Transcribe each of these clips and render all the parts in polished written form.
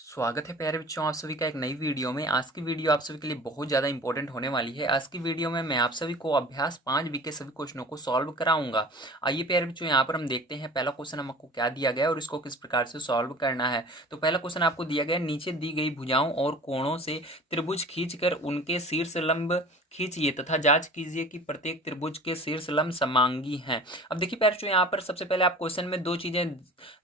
स्वागत है प्यारे बच्चों आप सभी का एक नई वीडियो में। आज की वीडियो आप सभी के लिए बहुत ज़्यादा इंपॉर्टेंट होने वाली है। आज की वीडियो में मैं आप सभी को अभ्यास 5 के सभी क्वेश्चनों को सॉल्व कराऊंगा। आइए प्यारे बच्चों यहाँ पर हम देखते हैं पहला क्वेश्चन हमको क्या दिया गया है और इसको किस प्रकार से सॉल्व करना है। तो पहला क्वेश्चन आपको दिया गया है, नीचे दी गई भुजाओं और कोणों से त्रिभुज खींचकर उनके शीर्ष लंब खींचिए तथा जांच कीजिए कि प्रत्येक त्रिभुज के शीर्ष लंब समांगी हैं। अब देखिए प्यारे बच्चों यहाँ पर सबसे पहले आप क्वेश्चन में दो चीजें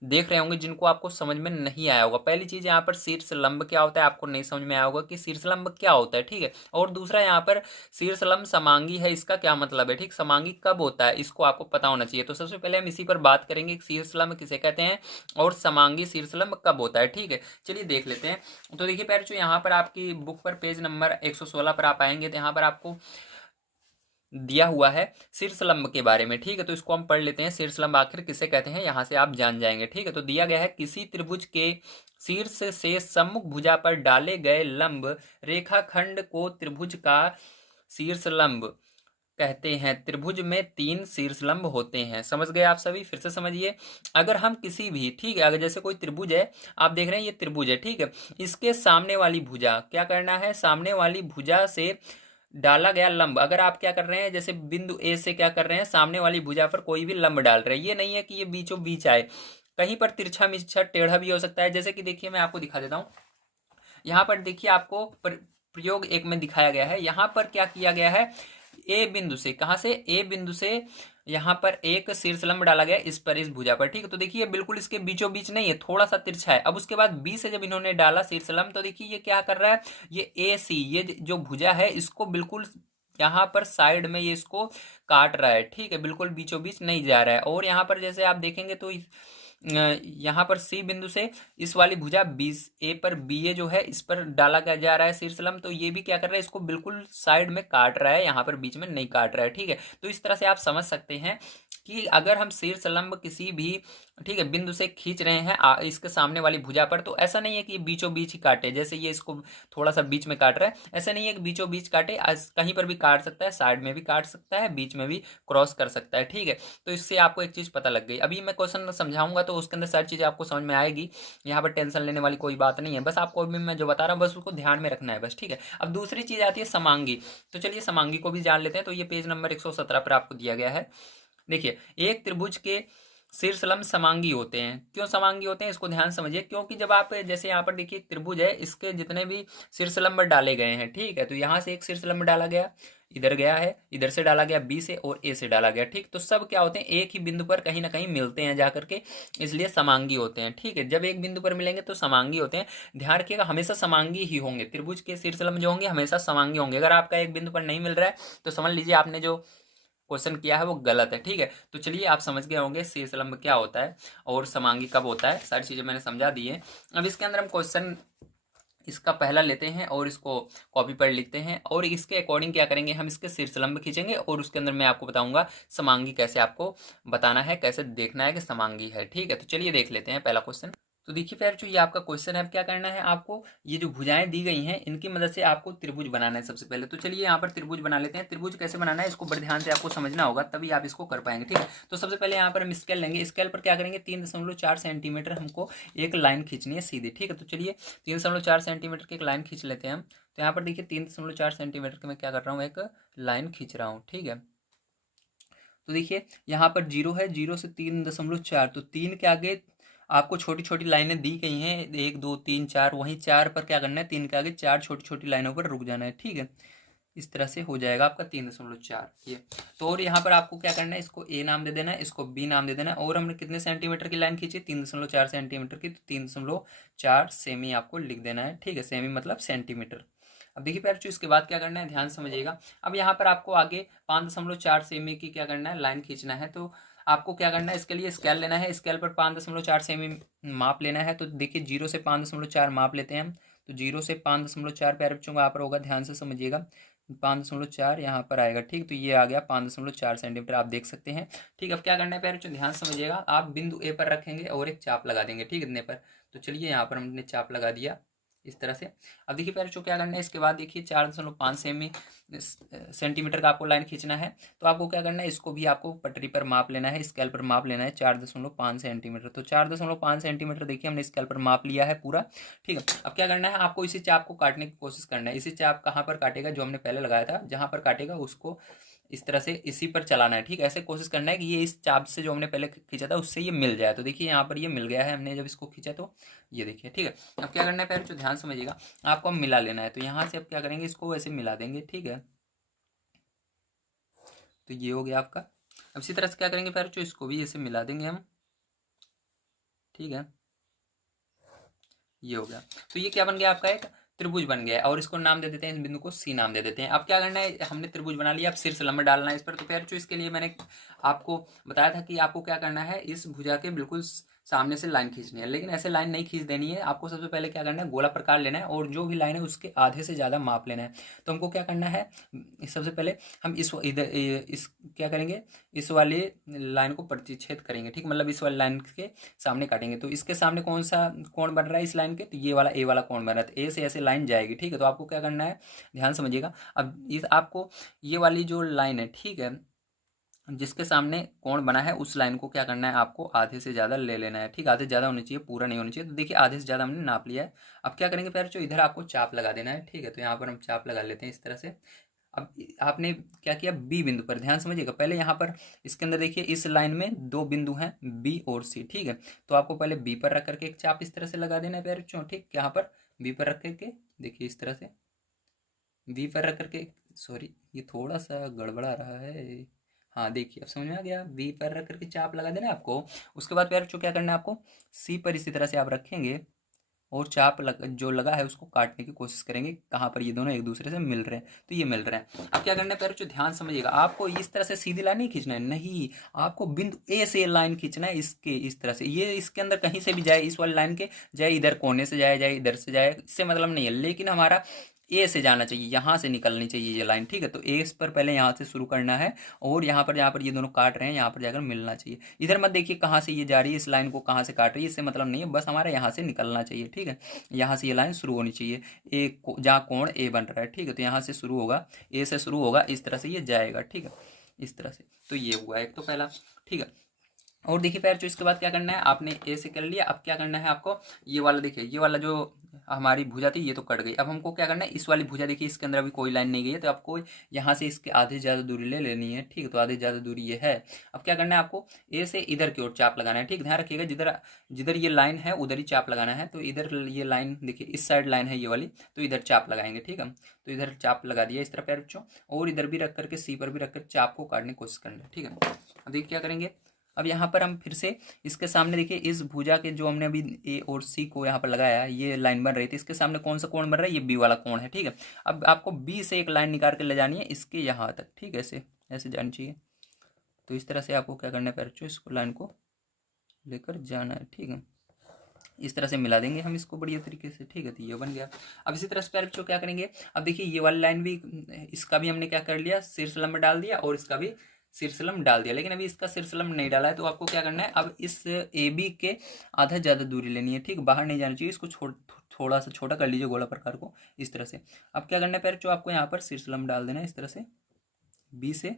देख रहे होंगे जिनको आपको समझ में नहीं आया होगा। पहली चीज यहाँ पर शीर्ष लंब क्या होता है, आपको नहीं समझ में आया होगा कि शीर्ष लंब क्या होता है, ठीक है। और दूसरा यहाँ पर शीर्ष लंब समांगी है, इसका क्या मतलब है, ठीक। समांगी कब होता है इसको आपको पता होना चाहिए। तो सबसे पहले हम इसी पर बात करेंगे कि शीर्ष लंब किसे कहते हैं और समांगी शीर्ष लंब कब होता है, ठीक है। चलिए देख लेते हैं। तो देखिए प्यारे बच्चों यहाँ पर आपकी बुक पर पेज नंबर 116 पर आप आएंगे तो यहाँ पर आपको दिया हुआ है शीर्ष लंब के बारे में, ठीक है। तो इसको हम पढ़ लेते हैं, शीर्ष लंब आखिर किसे कहते हैं, यहां से आप जान जाएंगे, ठीक है। तो दिया गया है, किसी त्रिभुज के शीर्ष से सम्मुख भुजा पर डाले गए लंब रेखाखंड को त्रिभुज का शीर्ष लंब कहते हैं। त्रिभुज में 3 शीर्ष लंब होते हैं। समझ गए आप सभी, फिर से समझिए। अगर हम किसी भी, ठीक है, अगर जैसे कोई त्रिभुज है, आप देख रहे हैं ये त्रिभुज है, ठीक है। इसके सामने वाली भुजा क्या करना है, सामने वाली भुजा से डाला गया लंब, अगर आप क्या कर रहे हैं, जैसे बिंदु ए से क्या कर रहे हैं, सामने वाली भुजा पर कोई भी लंब डाल रहे हैं। ये नहीं है कि ये बीचों बीच आए, कहीं पर तिरछा मिर्छा टेढ़ा भी हो सकता है। जैसे कि देखिए मैं आपको दिखा देता हूँ। यहाँ पर देखिए आपको प्रयोग 1 में दिखाया गया है। यहाँ पर क्या किया गया है, ए बिंदु से, कहां से, ए बिंदु से यहाँ पर एक शीर्ष लंब डाला गया इस पर, इस भुजा पर, ठीक है। तो देखिए बिल्कुल इसके बीचों बीच नहीं है, थोड़ा सा तिरछा है। अब उसके बाद बी से जब इन्होंने डाला शीर्ष लंब, तो देखिए ये क्या कर रहा है, ये ए सी, ये जो भुजा है इसको बिल्कुल यहाँ पर साइड में ये इसको काट रहा है, ठीक है। बिल्कुल बीचों बीच नहीं जा रहा है। और यहाँ पर जैसे आप देखेंगे तो यहाँ पर सी बिंदु से इस वाली भुजा बी ए पर, बी ए जो है इस पर डाला जा रहा है शीर्ष लंब, तो ये भी क्या कर रहा है, इसको बिल्कुल साइड में काट रहा है, यहाँ पर बीच में नहीं काट रहा है, ठीक है। तो इस तरह से आप समझ सकते हैं कि अगर हम शीर्ष लंब किसी भी, ठीक है, बिंदु से खींच रहे हैं इसके सामने वाली भुजा पर, तो ऐसा नहीं है कि ये बीचों बीच ही काटे, जैसे ये इसको थोड़ा सा बीच में काट रहा है, ऐसा नहीं है कि बीचों बीच काटे, कहीं पर भी काट सकता है, साइड में भी काट सकता है, बीच में भी क्रॉस कर सकता है, ठीक है। तो इससे आपको एक चीज पता लग गई। अभी मैं क्वेश्चन समझाऊंगा तो उसके अंदर सारी चीजें आपको समझ में आएगी। यहाँ पर टेंशन लेने वाली कोई बात नहीं है, बस आपको अभी मैं जो बता रहा हूँ बस उसको ध्यान में रखना है बस, ठीक है। अब दूसरी चीज आती है समांगी। तो चलिए समांगी को भी जान लेते हैं। तो ये पेज नंबर 117 पर आपको दिया गया है। देखिए, एक त्रिभुज के शीर्ष लंब समांगी होते हैं। क्यों समांगी होते हैं इसको ध्यान समझिए, क्योंकि जब आप जैसे यहाँ पर देखिए एक त्रिभुज है, इसके जितने भी शीर्ष लंब डाले गए हैं, ठीक है। तो यहाँ से एक शीर्ष लंब डाला गया, इधर गया है, इधर से डाला गया बी से, और ए से डाला गया, ठीक। तो सब क्या होते हैं, एक ही बिंदु पर कहीं ना कहीं मिलते हैं जाकर के, इसलिए समांगी होते हैं, ठीक है। जब एक बिंदु पर मिलेंगे तो समांगी होते हैं। ध्यान रखिएगा, हमेशा समांगी ही होंगे, त्रिभुज के शीर्ष लंब जो होंगे हमेशा समांगी होंगे। अगर आपका एक बिंदु पर नहीं मिल रहा है तो समझ लीजिए आपने जो क्वेश्चन किया है वो गलत है, ठीक है। तो चलिए आप समझ गए होंगे शीर्ष लंब क्या होता है और समांगी कब होता है, सारी चीजें मैंने समझा दी है। अब इसके अंदर हम क्वेश्चन इसका पहला लेते हैं और इसको कॉपी पर लिखते हैं, और इसके अकॉर्डिंग क्या करेंगे, हम इसके शीर्ष लंब खींचेंगे और उसके अंदर मैं आपको बताऊंगा समांगी कैसे आपको बताना है, कैसे देखना है कि समांगी है, ठीक है। तो चलिए देख लेते हैं पहला क्वेश्चन। तो देखिए प्यारे जो ये आपका क्वेश्चन है, अब क्या करना है आपको, ये जो भुजाएं दी गई हैं इनकी मदद से आपको त्रिभुज बनाना है सबसे पहले। तो चलिए यहाँ पर त्रिभुज बना लेते हैं। त्रिभुज कैसे बनाना है इसको बड़े ध्यान से आपको समझना होगा, तभी आप इसको कर पाएंगे, ठीक है। तो सबसे पहले यहाँ पर हम स्केल लेंगे, स्केल पर क्या करेंगे, 3.4 सेंटीमीटर हमको एक लाइन खींचनी है सीधी, ठीक है। तो चलिए 3.4 सेंटीमीटर की एक लाइन खींच लेते हैं हम। तो यहाँ पर देखिए 3.4 सेंटीमीटर की मैं क्या कर रहा हूँ, एक लाइन खींच रहा हूँ, ठीक है। तो देखिए यहाँ पर 0 है, 0 से 3.4, तो 3 के आगे आपको छोटी छोटी लाइनें दी गई हैं, 1 2 3 4, वहीं 4 पर क्या करना है, 3 के आगे 4 छोटी छोटी लाइनों पर रुक जाना है, ठीक है। इस तरह से हो जाएगा आपका 3.4 ये। तो और यहाँ पर आपको क्या करना है, इसको ए नाम दे देना है, इसको बी नाम दे देना है। और हमने कितने सेंटीमीटर की लाइन खींची, 3.4 सेंटीमीटर की, तो 3.4 सेमी आपको लिख देना है, ठीक है। सेमी मतलब सेंटीमीटर। अब देखिए प्यारे बच्चों इसके बाद क्या करना है, ध्यान समझिएगा। अब यहाँ पर आपको आगे 5.4 सेमी की क्या करना है, लाइन खींचना है। तो आपको क्या करना है, इसके लिए स्केल लेना है, स्केल पर 5.4 सेमी माप लेना है। तो देखिए 0 से 5.4 माप लेते हैं हम। तो 0 से 5.4 प्यारे बच्चों का यहाँ पर होगा, ध्यान से समझिएगा। 5.4 यहाँ पर आएगा, ठीक। तो ये आ गया 5.4 सेंटीमीटर, आप देख सकते हैं, ठीक। अब क्या करना है प्यारे बच्चों, ध्यान समझिएगा। आप बिंदु ए पर रखेंगे और एक चाप लगा देंगे, ठीक, इतने पर। तो चलिए यहाँ पर हमने चाप लगा दिया इस तरह से। अब देखिए प्यारे बच्चों क्या करना है, इसके बाद देखिए 4.5 सेंटीमीटर का आपको लाइन खींचना है। तो आपको क्या करना है, इसको भी आपको पटरी पर माप लेना है, स्केल पर माप लेना है 4.5 सेंटीमीटर। तो 4.5 सेंटीमीटर देखिए हमने स्केल पर माप लिया है पूरा, ठीक है। अब क्या करना है, आपको इसी चाप को काटने की कोशिश करना है। इसी चाप कहाँ पर काटेगा, जो हमने पहले लगाया था, जहाँ पर काटेगा उसको इस तरह से इसी पर चलाना है, ठीक है। ऐसे कोशिश करना है कि ये इस चाप से जो हमने पहले खींचा था उससे ये मिल जाए। तो देखिए यहाँ पर ये मिल गया है, हमने जब इसको खींचा तो ये देखिए, ठीक है। अब क्या करना है प्यारे बच्चों, ध्यान समझिएगा, आपको अब मिला लेना है। तो यहाँ से अब क्या करेंगे, इसको ऐसे मिला देंगे, ठीक है। तो ये हो गया आपका। अब इसी तरह से क्या करेंगे प्यारे बच्चों, इसको भी ऐसे मिला देंगे हम, ठीक है। ये हो गया। तो ये क्या बन गया आपका, एक त्रिभुज बन गया है। और इसको नाम दे देते हैं, इस बिंदु को सी नाम दे देते हैं। अब क्या करना है, हमने त्रिभुज बना लिया, अब शीर्ष लंब डालना है इस पर। तो प्यारे बच्चों इसके लिए मैंने आपको बताया था कि आपको क्या करना है, इस भुजा के बिल्कुल सामने से लाइन खींचनी है। लेकिन ऐसे लाइन नहीं खींच देनी है, आपको सबसे पहले क्या करना है, गोला प्रकार लेना है और जो भी लाइन है उसके आधे से ज़्यादा माप लेना है। तो हमको क्या करना है, सबसे पहले हम इस इधर इस क्या करेंगे, इस वाली लाइन को प्रतिच्छेद करेंगे, ठीक, मतलब इस वाली लाइन के सामने काटेंगे। तो इसके सामने कौन सा कोण बन रहा है इस लाइन के, तो ये वाला ए वाला कोण बन रहा है। तो ए से ऐसे लाइन जाएगी, ठीक है। तो आपको क्या करना है, ध्यान समझिएगा। अब इस आपको ये वाली जो लाइन है, ठीक है, जिसके सामने कोण बना है उस लाइन को क्या करना है, आपको आधे से ज़्यादा ले लेना है, ठीक। आधे से ज़्यादा होनी चाहिए, पूरा नहीं होनी चाहिए। तो देखिए आधे से ज़्यादा हमने नाप लिया है। अब क्या करेंगे प्यारे बच्चों, इधर आपको चाप लगा देना है, ठीक है। तो यहाँ पर हम चाप लगा लेते हैं इस तरह से। अब आपने क्या किया, बी बिंदु पर ध्यान समझिएगा। पहले यहाँ पर इसके अंदर देखिए इस लाइन में दो बिंदु हैं, बी और सी, ठीक है। तो आपको पहले बी पर रख करके एक चाप इस तरह से लगा देना है प्यारे बच्चों, ठीक। यहाँ पर बी पर रख करके देखिए इस तरह से बी पर रख करके, सॉरी ये थोड़ा सा गड़बड़ा रहा है, हाँ देखिए अब समझ में आ गया। बी पर रख करके चाप लगा देना है आपको। उसके बाद प्यारे बच्चों क्या करना है, आपको सी पर इसी तरह से आप रखेंगे और चाप जो लगा है उसको काटने की कोशिश करेंगे, कहाँ पर ये दोनों एक दूसरे से मिल रहे हैं, तो ये मिल रहे हैं। अब क्या करना है प्यारे बच्चों, ध्यान समझिएगा, आपको इस तरह से सीधी लाइन नहीं खींचना है, नहीं, आपको बिंदु ए से लाइन खींचना है, इसके इस तरह से, ये इसके अंदर कहीं से भी जाए, इस वाली लाइन के जाए, इधर कोने से जाए, जाए इधर से जाए, इससे मतलब नहीं है, लेकिन हमारा ए से जाना चाहिए, यहाँ से निकलनी चाहिए ये लाइन, ठीक है। तो ए पर पहले यहाँ से शुरू करना है और यहाँ पर ये दोनों काट रहे हैं, यहाँ पर जाकर मिलना चाहिए। इधर मत देखिए कहाँ से ये जा रही है, इस लाइन को कहाँ से काट रही है, इससे मतलब नहीं है, बस हमारा यहाँ से निकलना चाहिए, ठीक है। यहाँ से ये लाइन शुरू होनी चाहिए, ए जहाँ कोण ए बन रहा है, ठीक है। तो यहाँ से शुरू होगा, ए से शुरू होगा, इस तरह से ये जाएगा, ठीक है, इस तरह से। तो ये हुआ एक तो पहला, ठीक है। और देखिए पैर जो इसके बाद क्या करना है, आपने ए से कर लिया। अब क्या करना है आपको, ये वाला देखिए, ये वाला जो हमारी भुजा थी ये तो कट गई। अब हमको क्या करना है, इस वाली भुजा देखिए इसके अंदर अभी कोई लाइन नहीं गई है, तो आपको यहाँ से इसके आधे से ज़्यादा दूरी ले लेनी है, ठीक है। तो आधे से ज़्यादा दूरी ये है। अब क्या करना है, आपको ए से इधर की ओर चाप लगाना है, ठीक। ध्यान रखिएगा जिधर जिधर ये लाइन है उधर ही चाप लगाना है। तो इधर ये लाइन देखिए, इस साइड लाइन है ये वाली, तो इधर चाप लगाएंगे, ठीक है। तो इधर चाप लगा दिया इस तरह पैर बच्चों, और इधर भी रख करके सी पर भी रख कर चाप को काटने की कोशिश करना है, ठीक है। अब देखिए क्या करेंगे, अब यहाँ पर हम फिर से इसके सामने देखिए, इस भुजा के जो हमने अभी ए और सी को यहाँ पर लगाया है, ये लाइन बन रही थी, इसके सामने कौन सा कोण बन रहा है, ये बी वाला कोण है, ठीक है। अब आपको बी से एक लाइन निकाल के ले जानी है इसके यहाँ तक, ठीक है, ऐसे ऐसे जानी चाहिए। तो इस तरह से आपको क्या करना है पैर बच्चों, इसको लाइन को लेकर जाना है, ठीक है। इस तरह से मिला देंगे हम इसको बढ़िया तरीके से, ठीक है। तो ये बन गया। अब इसी तरह से पैर बच्चों क्या करेंगे, अब देखिए ये वाली लाइन भी, इसका भी हमने क्या कर लिया, शीर्ष लंब डाल दिया और इसका भी शीर्षलंब डाल दिया, लेकिन अभी इसका शीर्षलंब नहीं डाला है। तो आपको क्या करना है, अब इस ए बी के आधा ज़्यादा दूरी लेनी है, ठीक, बाहर नहीं जाना चाहिए, इसको थोड़ा सा छोटा कर लीजिए गोला प्रकार को इस तरह से। अब क्या करना है पैर जो आपको यहाँ पर शीर्षलंब डाल देना है इस तरह से, बी से,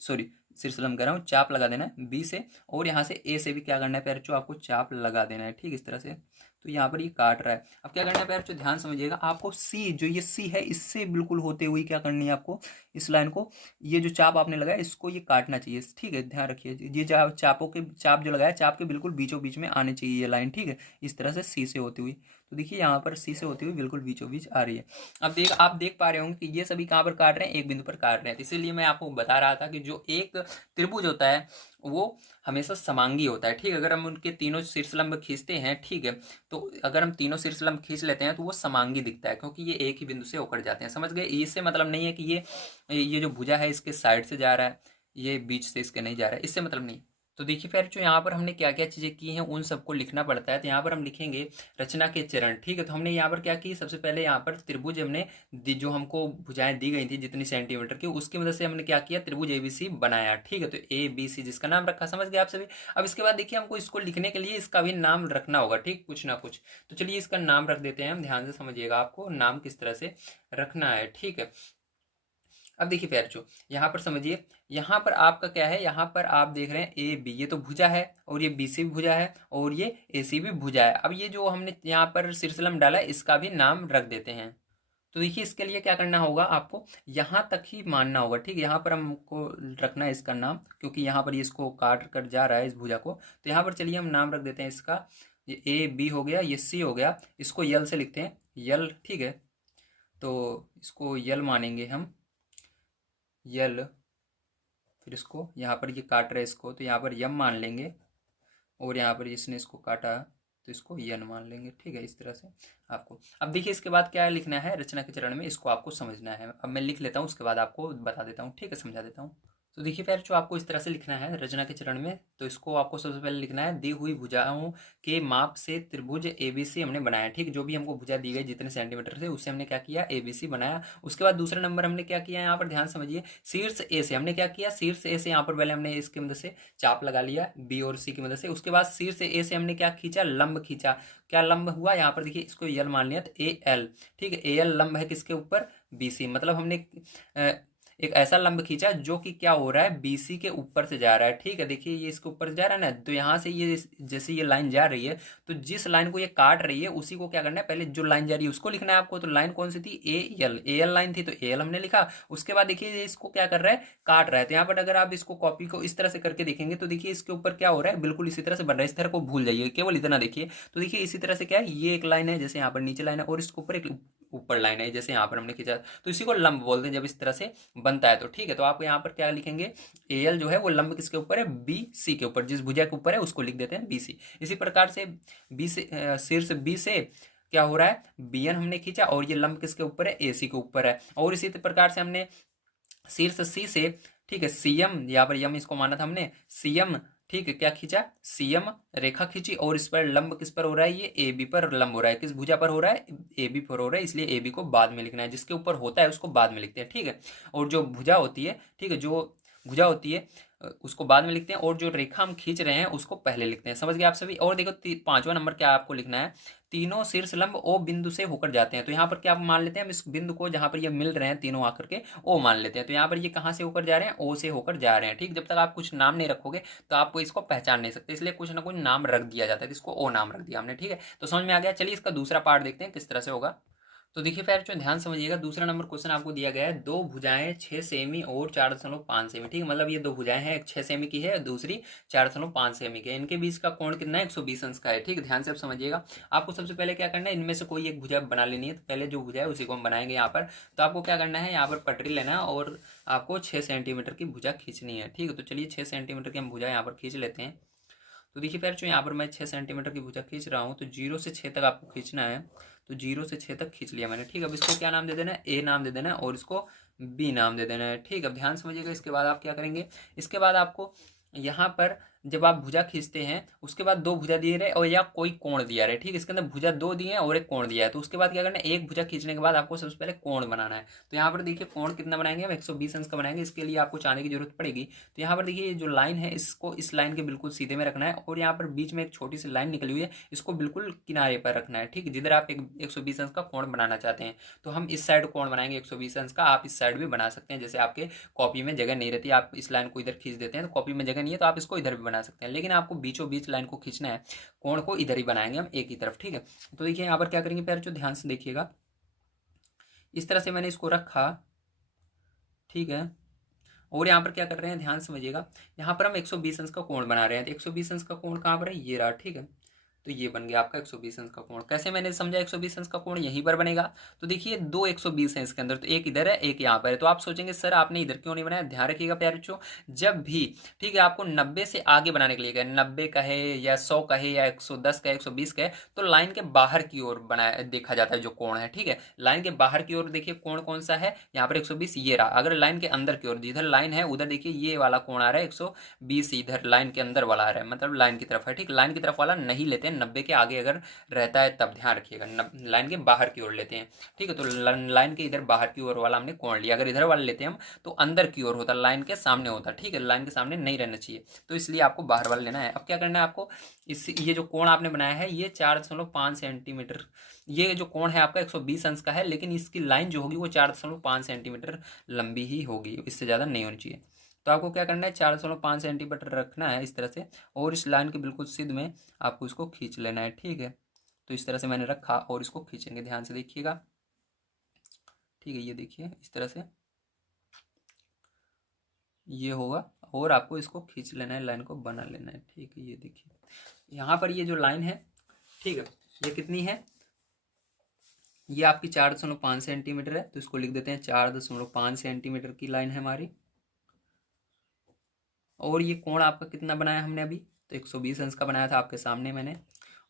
सॉरी शीर्षलंब कर रहा हूँ, चाप लगा देना है बी से, और यहाँ से ए से भी क्या करना है पैर जो आपको चाप लगा देना है, ठीक, इस तरह से। तो यहाँ पर ये काट रहा है। अब क्या करना है पैर जो, ध्यान समझिएगा, आपको सी जो ये सी है इससे बिल्कुल होते हुए क्या करनी है आपको, इस लाइन को, ये जो चाप आपने लगाया इसको ये काटना चाहिए, ठीक है। ध्यान रखिए ये चापों के चाप जो लगाया, चाप के बिल्कुल बीचों बीच में आनी चाहिए ये लाइन, ठीक है, इस तरह से सी से होती हुई। तो देखिए यहाँ पर सी से होती हुई बिल्कुल बीचों बीच आ रही है। अब आप देख पा रहे होंगे कि ये सभी कहाँ पर काट रहे हैं, एक बिंदु पर काट रहे हैं। तो इसीलिए मैं आपको बता रहा था कि जो एक त्रिभुज होता है वो हमेशा समांगी होता है, ठीक। अगर हम उनके तीनों शीर्षलंब खींचते हैं, ठीक है, तो अगर हम तीनों शीर्षलंब खींच लेते हैं तो वो समांगी दिखता है, क्योंकि ये एक ही बिंदु से होकर जाते हैं, समझ गए। इससे मतलब नहीं है कि ये जो भुजा है इसके साइड से जा रहा है, ये बीच से इसके नहीं जा रहा है, इससे मतलब नहीं। तो तो देखिए फिर जो यहाँ पर हमने क्या क्या चीज़ें की हैं उन सबको लिखना पड़ता है। तो यहाँ पर हम लिखेंगे रचना के चरण, ठीक है। तो हमने यहाँ पर क्या की, सबसे पहले यहाँ पर त्रिभुज हमने जो हमको भुजाएं दी गई थी जितनी सेंटीमीटर की, उसकी मदद से हमने क्या किया, त्रिभुज ABC बनाया, ठीक है। तो ABC जिसका नाम रखा, समझ गए आप सभी। अब इसके बाद देखिए हमको इसको लिखने के लिए इसका भी नाम रखना होगा, ठीक, कुछ ना कुछ। तो चलिए इसका नाम रख देते हैं हम, ध्यान से समझिएगा आपको नाम किस तरह से रखना है, ठीक है। अब देखिए प्यारचो, यहाँ पर समझिए, यहाँ पर आपका क्या है, यहाँ पर आप देख रहे हैं AB, ये तो भुजा है, और ये BC भी भुजा है, और ये AC भी भुजा है। अब ये जो हमने यहाँ पर शीर्षलम्ब डाला है, इसका भी नाम रख देते हैं। तो देखिए इसके लिए क्या करना होगा, आपको यहाँ तक ही मानना होगा, ठीक है। यहाँ पर हमको रखना है इसका नाम, क्योंकि यहाँ पर ये इसको काट कर जा रहा है इस भुजा को। तो यहाँ पर चलिए हम नाम रख देते हैं इसका, ये AB हो गया, ये C हो गया, इसको यल से लिखते हैं, यल, ठीक है। तो इसको यल मानेंगे हम, यल। फिर इसको यहाँ पर ये काट रहा है इसको, तो यहाँ पर यम मान लेंगे, और यहाँ पर इसने इसको काटा तो इसको यन मान लेंगे, ठीक है। इस तरह से आपको, अब देखिए इसके बाद क्या लिखना है रचना के चरण में, इसको आपको समझना है। अब मैं लिख लेता हूँ, उसके बाद आपको बता देता हूँ, ठीक है, समझा देता हूँ। तो देखिए फिर जो आपको इस तरह से लिखना है रचना के चरण में, तो इसको आपको सबसे पहले लिखना है, दी हुई भुजाओं के माप से त्रिभुज ABC हमने बनाया, ठीक। जो भी हमको भुजा दी गई जितने सेंटीमीटर से, उससे हमने क्या किया, ABC बनाया। उसके बाद दूसरा नंबर हमने क्या किया, यहाँ पर ध्यान समझिए, शीर्ष A से हमने क्या किया, शीर्ष A से यहाँ पर पहले हमने इसकी मदद से चाप लगा लिया B और C की मदद से। उसके बाद शीर्ष A से हमने क्या खींचा, लंब खींचा। क्या लंब हुआ, यहाँ पर देखिए इसको यल मान लिया, तो AL, ठीक है। AL लंब है किसके ऊपर, BC, मतलब हमने एक ऐसा लंब खींचा जो कि क्या हो रहा है, BC के ऊपर से जा रहा है, ठीक है। देखिए ये इसके ऊपर से जा रहा है ना, तो यहाँ से ये जैसे ये लाइन जा रही है, तो जिस लाइन को ये काट रही है उसी को क्या करना है, पहले जो लाइन जा रही है उसको लिखना है आपको। तो लाइन कौन सी थी, AL लाइन थी, तो AL हमने लिखा। उसके बाद देखिए ये इसको क्या कर रहा है, काट रहा है। तो यहाँ पर अगर आप इसको कॉपी को इस तरह से करके देखेंगे, तो देखिए इसके ऊपर क्या हो रहा है, बिल्कुल इसी तरह से बन रहा है। इस तरह को भूल जाइए, केवल इतना देखिए। तो देखिए इसी तरह से क्या है, ये एक लाइन है, जैसे यहाँ पर नीचे लाइन है, और इसके ऊपर एक ऊपर लाइन है, जैसे यहाँ पर हमने खींचा, तो इसी को लंब बोलते हैं जब इस तरह से बनता है, तो ठीक है। तो आप यहाँ पर क्या लिखेंगे, AL जो है वो लंब किसके ऊपर है, BC के ऊपर, जिस भुजा के ऊपर है उसको लिख देते हैं BC। इसी प्रकार से B से शीर्ष B से क्या हो रहा है, BN हमने खींचा, और ये लंब किसके ऊपर है, AC के ऊपर है। और इसी प्रकार से हमने शीर्ष C से, ठीक है, CM, यहाँ पर यम इसको माना था हमने, CM, ठीक है, क्या खींचा, CM रेखा खींची, और इस पर लंब किस पर हो रहा है, ये AB पर लंब हो रहा है। किस भुजा पर हो रहा है, AB पर हो रहा है, इसलिए AB को बाद में लिखना है, जिसके ऊपर होता है उसको बाद में लिखते हैं, ठीक है। और जो भुजा होती है, ठीक है, जो भुजा होती है उसको बाद में लिखते हैं, और जो रेखा हम खींच रहे हैं उसको पहले लिखते हैं, समझ गए आप सभी। और देखो पांचवा नंबर क्या आपको लिखना है, तीनों शीर्ष लंब O बिंदु से होकर जाते हैं। तो यहाँ पर क्या मान लेते हैं हम, इस बिंदु को जहां पर ये मिल रहे हैं तीनों आकर के O मान लेते हैं। तो यहाँ पर ये कहाँ से होकर जा रहे हैं, O से होकर जा रहे हैं, ठीक। जब तक आप कुछ नाम नहीं रखोगे तो आपको इसको पहचान नहीं सकते, इसलिए कुछ ना कुछ नाम रख दिया जाता है, इसको O नाम रख दिया हमने, ठीक है। तो समझ में आ गया। चलिए इसका दूसरा पार्ट देखते हैं किस तरह से होगा। तो देखिए फिर जो ध्यान समझिएगा, दूसरा नंबर क्वेश्चन आपको दिया गया है, दो भुजाएं 6 सेमी और 4.5 सेमी, ठीक है। मतलब ये दो भुजाएं हैं, एक 6 सेमी की है, दूसरी 4.5 सेमी की है। इनके बीच का कोण कितना है, 120 अंश का है, ठीक है। ध्यान से आप समझिएगा। आपको सबसे पहले क्या करना है, इनमें से कोई एक भुजा बना लेनी है। तो पहले जो भुजा है उसी को हम बनाएंगे यहाँ पर। तो आपको क्या करना है, यहाँ पर पटरी लेना है, और आपको 6 सेंटीमीटर की भुजा खींचनी है, ठीक है। तो चलिए 6 सेंटीमीटर की हम भुजा यहाँ पर खींच लेते हैं। तो देखिए फिर जो यहाँ पर मैं 6 सेंटीमीटर की भुजा खींच रहा हूँ, तो 0 से 6 तक आपको खींचना है। तो 0 से 6 तक खींच लिया मैंने, ठीक है। अब इसको क्या नाम दे देना है, A नाम दे देना है, और इसको B नाम दे देना है, ठीक है। अब ध्यान समझिएगा। इसके बाद आप क्या करेंगे, इसके बाद आपको यहाँ पर जब आप भुजा खींचते हैं उसके बाद दो भुजा दिए रहे और या कोई कोण दिया रहे, ठीक है। इसके अंदर भुजा दो दिए हैं और एक कोण दिया है। तो उसके बाद क्या करना है, एक भुजा खींचने के बाद आपको सबसे पहले कोण बनाना है। तो यहाँ पर देखिए कोण कितना बनाएंगे हम, 120 अंश का बनाएंगे। इसके लिए आपको चांदी की जरूरत पड़ेगी। तो यहाँ पर देखिए जो लाइन है इसको इस लाइन के बिल्कुल सीधे में रखना है, और यहाँ पर बीच में एक छोटी सी लाइन निकली हुई है, इसको बिल्कुल किनारे पर रखना है, ठीक है। जिधर आप 120 अंश का कोण बनाना चाहते हैं। तो हम इस साइड कोण बनाएंगे 120 अंश का, आप इस साइड भी बना सकते हैं। जैसे आपके कॉपी में जगह नहीं रहती, आप इस लाइन को इधर खींच देते हैं, तो कॉपी में जगह नहीं है तो आप इसको इधर भी बना सकते हैं, लेकिन आपको बीचों बीच लाइन को खींचना है, कोण को इधर ही बनाएंगे हम एक ही तरफ, ठीक है। तो देखिए यहाँ पर क्या करेंगे प्यारे, जो ध्यान से देखिएगा, इस तरह से मैंने इसको रखा, ठीक है। और यहाँ पर क्या कर रहे हैं, ध्यान समझिएगा, यहाँ पर हम 120 अंश का कोण बना रहे हैं। तो 120 अंश का कोण कहाँ पर है, ये रहा, ठीक है। तो ये बन गया आपका 120 अंश का कोण। कैसे मैंने समझा 120 अंश का कोण यहीं पर बनेगा? तो देखिए दो 120 है इसके अंदर, तो एक इधर है एक यहाँ पर है। तो आप सोचेंगे सर आपने इधर क्यों नहीं बनाया? ध्यान रखिएगा प्यारे बच्चों, जब भी ठीक है आपको 90 से आगे बनाने के लिए कहे, 90 कहे या 100 कहे या 110 कहे 120 कहे, तो लाइन के बाहर की ओर बनाया देखा जाता है जो कोण है। ठीक है, लाइन के बाहर की ओर देखिए कोण कौन सा है, यहाँ पर 120 ये रहा। अगर लाइन के अंदर की ओर, जिधर लाइन है उधर देखिए ये वाला कोण आ रहा है 120, इधर लाइन के अंदर वाला आ रहा है, मतलब लाइन की तरफ है। ठीक, लाइन की तरफ वाला नहीं लेते हैं, 90 के आगे अगर रहता है तब ध्यान रखिएगा, लाइन के बाहर की ओर लेते हैं। ठीक है, तो लाइन के इधर बाहर की ओर वाला हमने कोण लिया। अगर इधर वाला लेते हैं हम तो अंदर की ओर होता, लाइन के सामने होता। ठीक है, लाइन के सामने नहीं रहना चाहिए, तो इसलिए आपको बाहर वाला लेना है। अब क्या करना है आपको, इस ये जो कोण आपने बनाया है ये 4.5 सेंटीमीटर, ये जो कोण है आपका 120 अंश का है, लेकिन इसकी लाइन जो होगी वो 4.5 सेंटीमीटर लंबी ही होगी, इससे ज़्यादा नहीं होनी चाहिए। तो आपको क्या करना है, 4.5 सेंटीमीटर रखना है इस तरह से, और इस लाइन के बिल्कुल सिद्ध में आपको इसको खींच लेना है। ठीक है, तो इस तरह से मैंने रखा और इसको खींचेंगे, ध्यान से देखिएगा। ठीक है, ये देखिए इस तरह से ये होगा, और आपको इसको खींच लेना है, लाइन को बना लेना है। ठीक है, ये देखिए यहाँ पर ये जो लाइन है, ठीक है, ये कितनी है, ये आपकी 4.5 सेंटीमीटर है, तो इसको लिख देते हैं 4.5 सेंटीमीटर की लाइन है हमारी। और ये कोण आपका कितना बनाया हमने अभी, तो 120 अंश का बनाया था आपके सामने मैंने।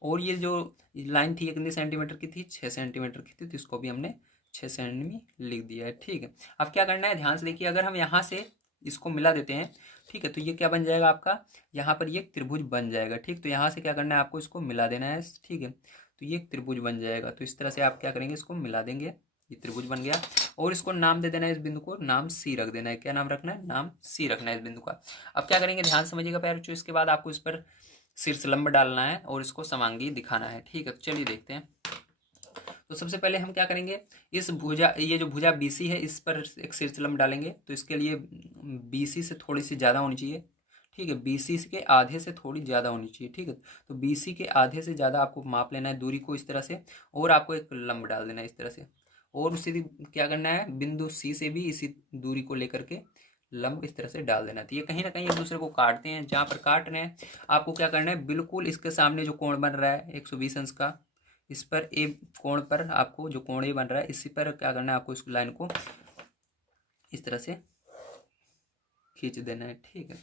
और ये जो लाइन थी कितनी सेंटीमीटर की थी, 6 सेंटीमीटर की थी, तो इसको भी हमने 6 सेंटीमीटर लिख दिया है। ठीक है, अब क्या करना है, ध्यान से देखिए, अगर हम यहाँ से इसको मिला देते हैं, ठीक है, तो ये क्या बन जाएगा आपका, यहाँ पर ये एक त्रिभुज बन जाएगा। ठीक, तो यहाँ से क्या करना है आपको, इसको मिला देना है। ठीक है, तो ये एक त्रिभुज बन जाएगा, तो इस तरह से आप क्या करेंगे, इसको मिला देंगे, ये त्रिभुज बन गया। और इसको नाम दे देना है, इस बिंदु को नाम सी रख देना है। क्या नाम रखना है, नाम सी रखना है इस बिंदु का। अब क्या करेंगे, ध्यान समझिएगा प्यारे बच्चों, इसके बाद आपको इस पर शीर्षलंब डालना है और इसको समांगी दिखाना है। ठीक है, तो चलिए देखते हैं। तो सबसे पहले हम क्या करेंगे, इस भुजा, ये जो भुजा बीसी है इस पर एक शीर्षलंब डालेंगे। तो इसके लिए बीसी से थोड़ी सी ज़्यादा होनी चाहिए। ठीक है, बीसी के आधे से थोड़ी ज़्यादा होनी चाहिए। ठीक है, तो बीसी के आधे से ज़्यादा आपको माप लेना है दूरी को इस तरह से, और आपको एक लंब डाल देना है इस तरह से। और उसी क्या करना है, बिंदु सी से भी इसी दूरी को लेकर के लंब इस तरह से डाल देना है। तो ये कहीं ना कहीं एक दूसरे को काटते हैं, जहाँ पर काट रहे हैं आपको क्या करना है, बिल्कुल इसके सामने जो कोण बन रहा है 120 अंश का, इस पर ए कोण पर आपको जो कोण ए बन रहा है इसी पर क्या करना है, आपको इस लाइन को इस तरह से खींच देना है। ठीक है,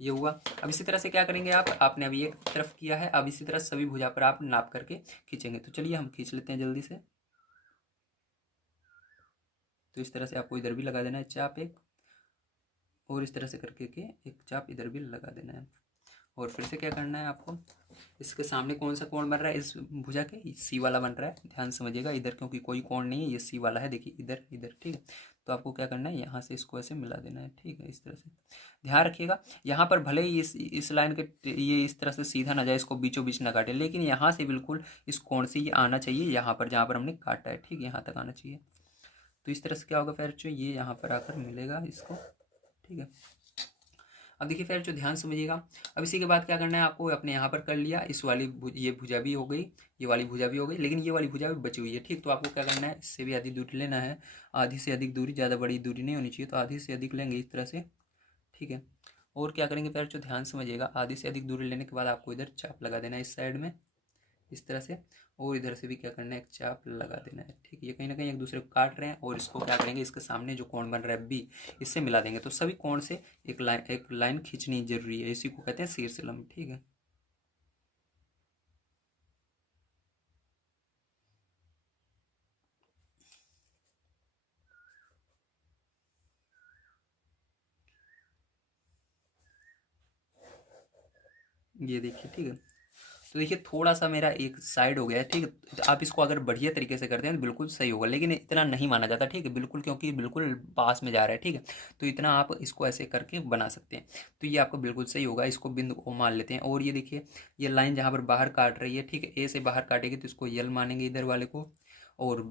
ये हुआ। अब इसी तरह से क्या करेंगे आपने अभी एक तरफ किया है, अब इसी तरह सभी भुजा पर आप नाप करके खींचेंगे। तो चलिए हम खींच लेते हैं जल्दी से। तो इस तरह से आपको इधर भी लगा देना है चाप एक, और इस तरह से करके के एक चाप इधर भी लगा देना है। और फिर से क्या करना है आपको, इसके सामने कौन सा कोण बन रहा है, इस भुजा के सी वाला बन रहा है, ध्यान समझिएगा। इधर क्योंकि कोई कोण नहीं है, ये सी वाला है, देखिए इधर इधर। ठीक है, तो आपको क्या करना है, यहाँ से इसको ऐसे मिला देना है। ठीक है, इस तरह से ध्यान रखिएगा। यहाँ पर भले ही इस लाइन के ये इस तरह से सीधा ना जाए, इसको बीचों बीच ना काटे, लेकिन यहाँ से बिल्कुल इस कोण से ये आना चाहिए, यहाँ पर जहाँ पर हमने काटा है। ठीक है, यहाँ तक आना चाहिए। तो इस तरह से क्या होगा फिर जो ये यहाँ पर आकर मिलेगा इसको। ठीक है, अब देखिए फिर जो ध्यान समझिएगा। अब इसी के बाद क्या करना है आपको, अपने यहाँ पर कर लिया, इस वाली ये भुजा भी हो गई, ये वाली भुजा भी हो गई, लेकिन ये वाली भुजा भी बची हुई है। ठीक, तो आपको क्या करना है, इससे भी आधी दूरी लेना है, आधी से अधिक दूरी, ज़्यादा बड़ी दूरी नहीं होनी चाहिए, तो आधी से अधिक लेंगे इस तरह से। ठीक है, और क्या करेंगे फिर जो ध्यान समझिएगा, आधी से अधिक दूरी लेने के बाद आपको इधर चाप लगा देना है इस साइड में इस तरह से, और इधर से भी क्या करना है, एक चाप लगा देना है। ठीक है, ये कहीं ना कहीं एक दूसरे को काट रहे हैं, और इसको क्या करेंगे, इसके सामने जो कोण बन रहा है बी, इससे मिला देंगे। तो सभी कोण से एक लाइन खींचनी जरूरी है, इसी को कहते हैं शीर्षलंब। ठीक है, ये देखिए। ठीक है, तो देखिए थोड़ा सा मेरा एक साइड हो गया है। ठीक है, तो आप इसको अगर बढ़िया तरीके से करते हैं तो बिल्कुल सही होगा, लेकिन इतना नहीं माना जाता। ठीक है, बिल्कुल, क्योंकि बिल्कुल पास में जा रहा है। ठीक है, तो इतना आप इसको ऐसे करके बना सकते हैं, तो ये आपको बिल्कुल सही होगा। इसको बिंदु ओ मान लेते हैं, और ये देखिए ये लाइन जहाँ पर बाहर काट रही है, ठीक है, ए से बाहर काटेगी तो इसको यल मानेंगे इधर वाले को, और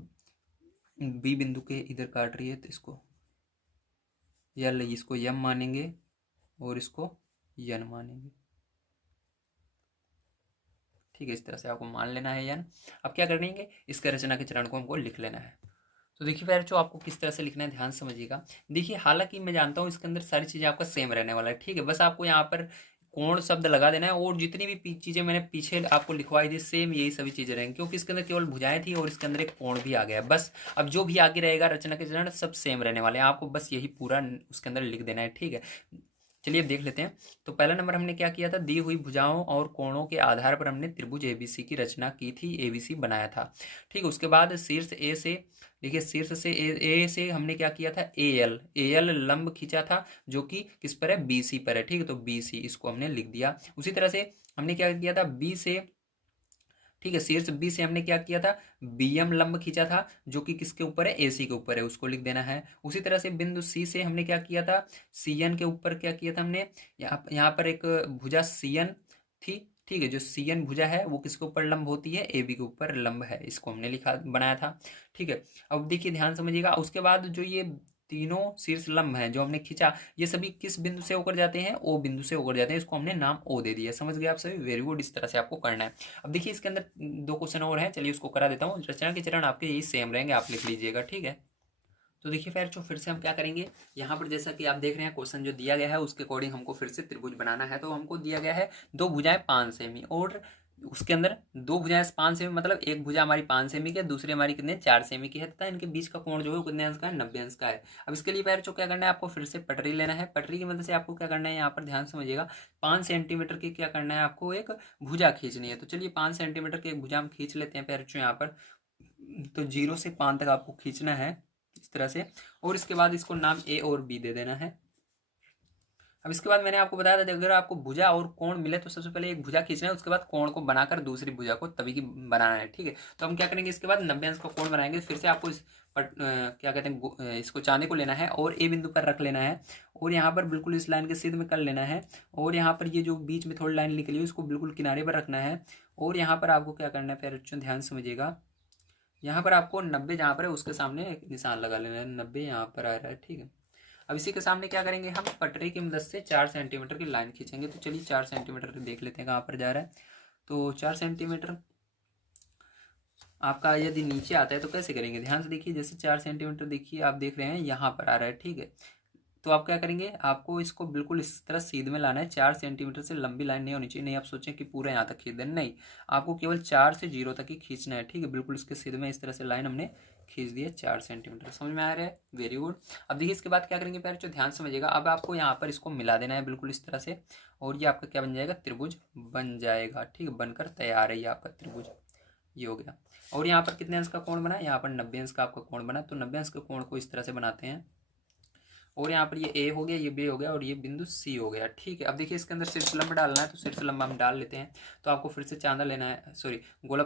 बी बिंदु के इधर काट रही है तो इसको यल, इसको यम मानेंगे, और इसको यन मानेंगे। ठीक है, इस तरह से आपको मान लेना है यन। अब क्या करेंगे, इसके रचना के चरण को हमको लिख लेना है। तो देखिए फिर जो आपको किस तरह से लिखना है, ध्यान समझिएगा। देखिए हालांकि मैं जानता हूँ इसके अंदर सारी चीज़ें आपका सेम रहने वाला है। ठीक है, बस आपको यहाँ पर कोण शब्द लगा देना है, और जितनी भी चीज़ें मैंने पीछे आपको लिखवाई थी सेम यही सभी चीज़ें रहेंगी, क्योंकि इसके अंदर केवल भुजाएं थी और इसके अंदर एक कोण भी आ गया है बस। अब जो भी आगे रहेगा रचना के चरण सब सेम रहने वाले हैं, आपको बस यही पूरा उसके अंदर लिख देना है, ठीक है। चलिए अब देख लेते हैं। तो पहला नंबर हमने क्या किया था, दी हुई भुजाओं और कोणों के आधार पर हमने त्रिभुज एबीसी की रचना की थी, एबीसी बनाया था, ठीक है। उसके बाद शीर्ष ए से, देखिए शीर्ष से ए से हमने क्या किया था, ए एल लंब खींचा था जो कि किस पर है, बी सी पर है, ठीक है। तो बी सी इसको हमने लिख दिया। उसी तरह से हमने क्या किया था, बी से, ठीक है, शीर्ष बी से हमने क्या किया था, बी एम लंब खींचा था जो कि किसके ऊपर है, ए सी के ऊपर है, उसको लिख देना है। उसी तरह से बिंदु सी से हमने क्या किया था, सी एन के ऊपर क्या किया था हमने, यहाँ पर एक भुजा सी एन थी, ठीक है। जो सी एन भुजा है वो किसके ऊपर लंब होती है, ए बी के ऊपर लंब है, इसको हमने लिखा बनाया था, ठीक है। अब देखिए ध्यान समझिएगा, उसके बाद जो ये तीनों शीर्ष लंब हैं जो हमने खींचा, ये सभी किस बिंदु से होकर जाते हैं, ओ बिंदु से होकर जाते हैं, इसको हमने नाम ओ दे दिया। समझ गए आप सभी, वेरी गुड। इस तरह से आपको करना है। अब देखिए इसके अंदर दो क्वेश्चन और हैं, चलिए उसको करा देता हूँ। रचना के चरण आपके यही सेम रहेंगे, आप लिख लीजिएगा, ठीक है। तो देखिए फिर से हम क्या करेंगे, यहाँ पर जैसा कि आप देख रहे हैं क्वेश्चन जो दिया गया है उसके अकॉर्डिंग हमको फिर से त्रिभुज बनाना है। तो हमको दिया गया है दो भुजाएं 5 सेमी, और उसके अंदर दो भुजाएं 5 सेमी, मतलब एक भुजा हमारी 5 सेमी की है, दूसरी हमारी कितने 4 सेमी की है, तथा इनके बीच का कोण जो है कितने अंश का है, 90 अंश का है। अब इसके लिए पैर जो क्या करना है, आपको फिर से पटरी लेना है। पटरी की मदद से आपको क्या करना है, यहाँ पर ध्यान समझिएगा, 5 सेंटीमीटर की क्या करना है, आपको एक भुजा खींचनी है। तो चलिए 5 सेंटीमीटर की एक भुजा हम खींच लेते हैं पैर यहाँ पर। तो 0 से 5 तक आपको खींचना है इस तरह से, और इसके बाद इसको नाम ए और बी दे देना है। अब इसके बाद मैंने आपको बताया था अगर आपको भुजा और कोण मिले तो सबसे पहले एक भुजा खींचना है, उसके बाद कोण को बनाकर दूसरी भुजा को तभी की बनाना है, ठीक है। तो हम क्या करेंगे, इसके बाद 90 अंश का कोण बनाएंगे। फिर से आपको क्या कहते हैं, इसको चांदे को लेना है और ए बिंदु पर रख लेना है, और यहाँ पर बिल्कुल इस लाइन के सीध में कर लेना है, और यहाँ पर ये जो बीच में थोड़ी लाइन निकली है उसको बिल्कुल किनारे पर रखना है, और यहाँ पर आपको क्या करना है, फिर ध्यान समझिएगा, यहाँ पर आपको 90 जहाँ पर है उसके सामने एक निशान लगा लेना है, 90 यहाँ पर आ रहा है, ठीक है। अब इसी के सामने क्या करेंगे, हम पटरी की मदद से 4 सेंटीमीटर की लाइन खींचेंगे। तो चलिए 4 सेंटीमीटर देख लेते हैं कहाँ पर जा रहा है। तो 4 सेंटीमीटर आपका यदि नीचे आता है तो कैसे करेंगे, ध्यान से देखिए, जैसे 4 सेंटीमीटर देखिए आप देख रहे हैं यहाँ पर आ रहा है, ठीक है। तो आप क्या करेंगे, आपको इसको बिल्कुल इस तरह सीधे में लाना है। 4 सेंटीमीटर से लंबी लाइन नहीं होनी चाहिए, नहीं आप सोचें कि पूरा यहाँ तक खींच देना, नहीं, आपको केवल 4 से 0 तक ही खींचना है, ठीक है। बिल्कुल इसके सीधे में इस तरह से लाइन हमने खींच दी है 4 सेंटीमीटर। समझ में आ रहा है, वेरी गुड। अब देखिए इसके बाद क्या करेंगे प्यारे, जो ध्यान समझिएगा, अब आपको यहाँ पर इसको मिला देना है बिल्कुल इस तरह से, और ये आपका क्या बन जाएगा, त्रिभुज बन जाएगा, ठीक है, बनकर तैयार है ये आपका त्रिभुज, ये हो गया। और यहाँ पर कितने अंश का कोण बना, यहाँ पर 90 अंश का आपका कोण बना। तो 90 अंश के कोण को इस तरह से बनाते हैं, और यहाँ पर ये ए हो गया, ये बी हो गया, और ये बिंदु सी हो गया, ठीक है। अब देखिए इसके अंदर शीर्ष लंब डालना है, तो शीर्ष लंब हम डाल लेते हैं। तो आपको फिर से चांदा लेना है, सॉरी गोला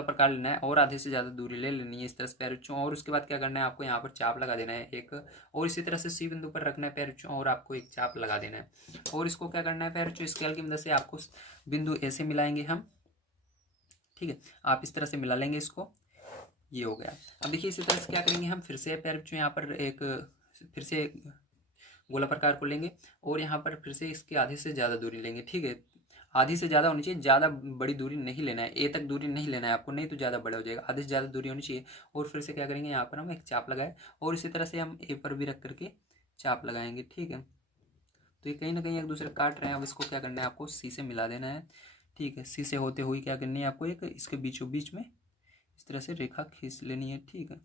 प्रकार लेना है, और आधे से ज़्यादा दूरी ले लेनी है इस तरह से पैरों, और उसके बाद क्या करना है, आपको यहाँ पर चाप लगा देना है एक, और इसी तरह से सी बिंदु पर रखना है पैरों, और आपको एक चाप लगा देना है, और इसको क्या करना है पैरों, स्केल की मदद से आपको बिंदु ए से मिलाएंगे हम, ठीक है। आप इस तरह से मिला लेंगे इसको, ये हो गया। अब देखिए इसी तरह से क्या करेंगे, हम फिर से पैरों यहाँ पर एक फिर से गोला प्रकार को लेंगे, और यहाँ पर फिर से इसकी आधी से ज़्यादा दूरी लेंगे, ठीक है। आधी से ज़्यादा होनी चाहिए, ज़्यादा बड़ी दूरी नहीं लेना है, ए तक दूरी नहीं लेना है आपको, नहीं तो ज़्यादा बड़ा हो जाएगा, आधी से ज़्यादा दूरी होनी चाहिए। और फिर से क्या करेंगे, यहाँ पर हम एक चाप लगाए, और इसी तरह से हम ए पर भी रख करके चाप लगाएंगे, ठीक है। तो ये कहीं ना कहीं एक दूसरे काट रहे हैं। अब इसको क्या करना है, आपको सी से मिला देना है, ठीक है। सी से होते हुए क्या करनी है, आपको एक इसके बीचों बीच में इस तरह से रेखा खींच लेनी है, ठीक है।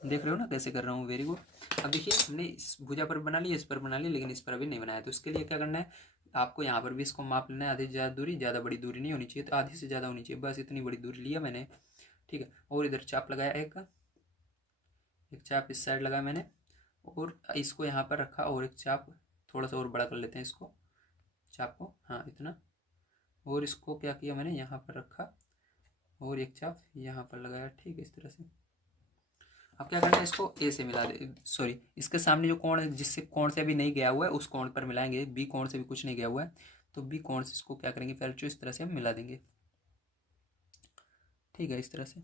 देख रहे हो ना कैसे कर रहा हूँ, वेरी गुड। अब देखिए हमने इस भुजा पर बना लिया, इस पर बना लिया, लेकिन इस पर अभी नहीं बनाया। तो इसके लिए क्या करना है, आपको यहाँ पर भी इसको माप लेना है, आधी से ज़्यादा दूरी, ज़्यादा बड़ी दूरी नहीं होनी चाहिए, तो आधी से ज़्यादा होनी चाहिए, बस इतनी बड़ी दूरी लिया मैंने, ठीक है। और इधर चाप लगाया एक चाप इस साइड लगाया मैंने, और इसको यहाँ पर रखा, और एक चाप थोड़ा सा और बड़ा कर लेते हैं इसको, चाप को, हाँ इतना, और इसको क्या किया मैंने, यहाँ पर रखा, और एक चाप यहाँ पर लगाया, ठीक है, इस तरह से। अब क्या करना है, इसको ए से मिला दे, सॉरी इसके सामने जो कोण है, जिससे कोण से अभी नहीं गया हुआ है उस कोण पर मिलाएंगे, बी कोण से भी कुछ नहीं गया हुआ है, तो बी कोण से इसको क्या करेंगे, फिर इस तरह से हम मिला देंगे, ठीक है, इस तरह से।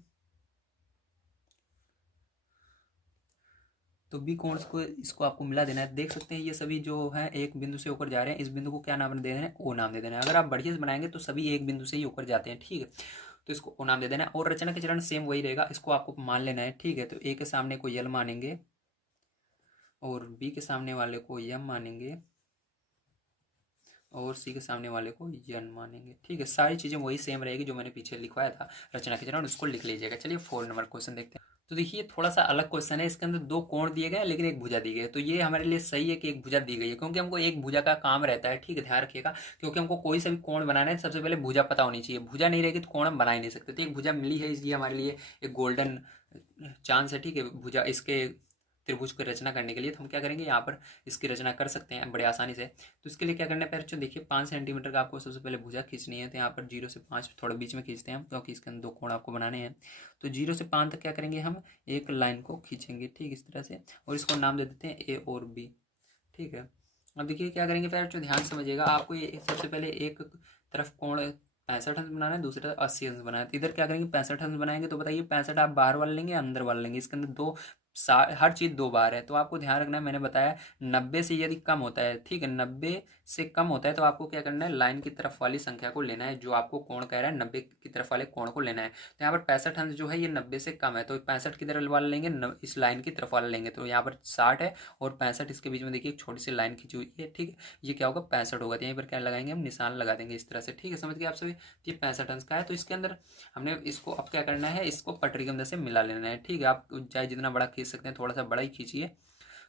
तो बी कोण को इसको आपको मिला देना है। देख सकते हैं ये सभी जो है एक बिंदु से होकर जा रहे हैं, इस बिंदु को क्या नाम दे देना है, ओ नाम दे देना है। अगर आप बढ़िया से बनाएंगे तो सभी एक बिंदु से ही होकर जाते हैं, ठीक है। तो इसको ओ नाम दे देना है, और रचना के चरण सेम वही रहेगा, इसको आपको मान लेना है, ठीक है। तो ए के सामने को यल मानेंगे, और बी के सामने वाले को यम मानेंगे, और सी के सामने वाले को यन मानेंगे। ठीक है, सारी चीज़ें वही सेम रहेगी जो मैंने पीछे लिखवाया था रचना के चरण, उसको लिख लीजिएगा। चलिए 4 नंबर क्वेश्चन देखते हैं। तो देखिए थोड़ा सा अलग क्वेश्चन है, इसके अंदर 2 कोण दिए गए हैं लेकिन एक भुजा दी गई है। तो ये हमारे लिए सही है कि एक भुजा दी गई है, क्योंकि हमको एक भुजा का काम रहता है। ठीक है, ध्यान रखिएगा, क्योंकि हमको कोई सा भी कोण बनाना है सबसे पहले भुजा पता होनी चाहिए। भुजा नहीं रहेगी तो कोण हम बना ही नहीं सकते। तो एक भुजा मिली है, इसलिए हमारे लिए एक गोल्डन चांस है। ठीक है, भुजा इसके त्रिभुज की रचना करने के लिए। तो हम क्या करेंगे, यहाँ पर इसकी रचना कर सकते हैं बड़े आसानी से। तो इसके लिए क्या करना है, पहले तो देखिए 5 सेंटीमीटर का आपको सबसे पहले भुजा खींचनी है। तो यहाँ पर 0 से 5 थोड़ा बीच में खींचते हैं हम, क्योंकि इसके अंदर 2 कोण आपको बनाने हैं। तो 0 से 5 तक क्या करेंगे, हम एक लाइन को खींचेंगे ठीक इस तरह से, और इसको नाम दे देते हैं ए और बी। ठीक है, अब देखिए क्या करेंगे, फिर जो ध्यान समझिएगा, आपको ये सबसे पहले एक तरफ कोण 65 अंश बनाना है, दूसरी तरफ 80 अंश बनाना है। तो इधर क्या करेंगे, 65 अंश बनाएंगे। तो बताइए 65 आप बाहर वाला लेंगे अंदर वाला लेंगे, इसके अंदर हर चीज़ 2 बार है। तो आपको ध्यान रखना है, मैंने बताया 90 से यदि कम होता है, ठीक है, 90 से कम होता है तो आपको क्या करना है, लाइन की तरफ वाली संख्या को लेना है, जो आपको कोण कह रहा है 90 की तरफ वाले कोण को लेना है। तो यहाँ पर 65 अंश जो है ये 90 से कम है, तो 65 की तरफ वाला लेंगे, इस लाइन की तरफ वाला लेंगे। तो यहाँ पर 60 है और 65, इसके बीच में देखिए एक छोटी सी लाइन खींची हुई है। ठीक है, ये क्या होगा, 65 होगा। तो यहीं पर क्या लगाएंगे, हम निशान लगा देंगे इस तरह से। ठीक है, समझ गए आप सभी। ये 65 अंश का है। तो इसके अंदर हमने इसको अब क्या करना है, इसको पटरी की मदद से मिला लेना है। ठीक है, आप चाहे जितना बड़ा खींच सकते हैं, थोड़ा सा बड़ा ही खींचिए,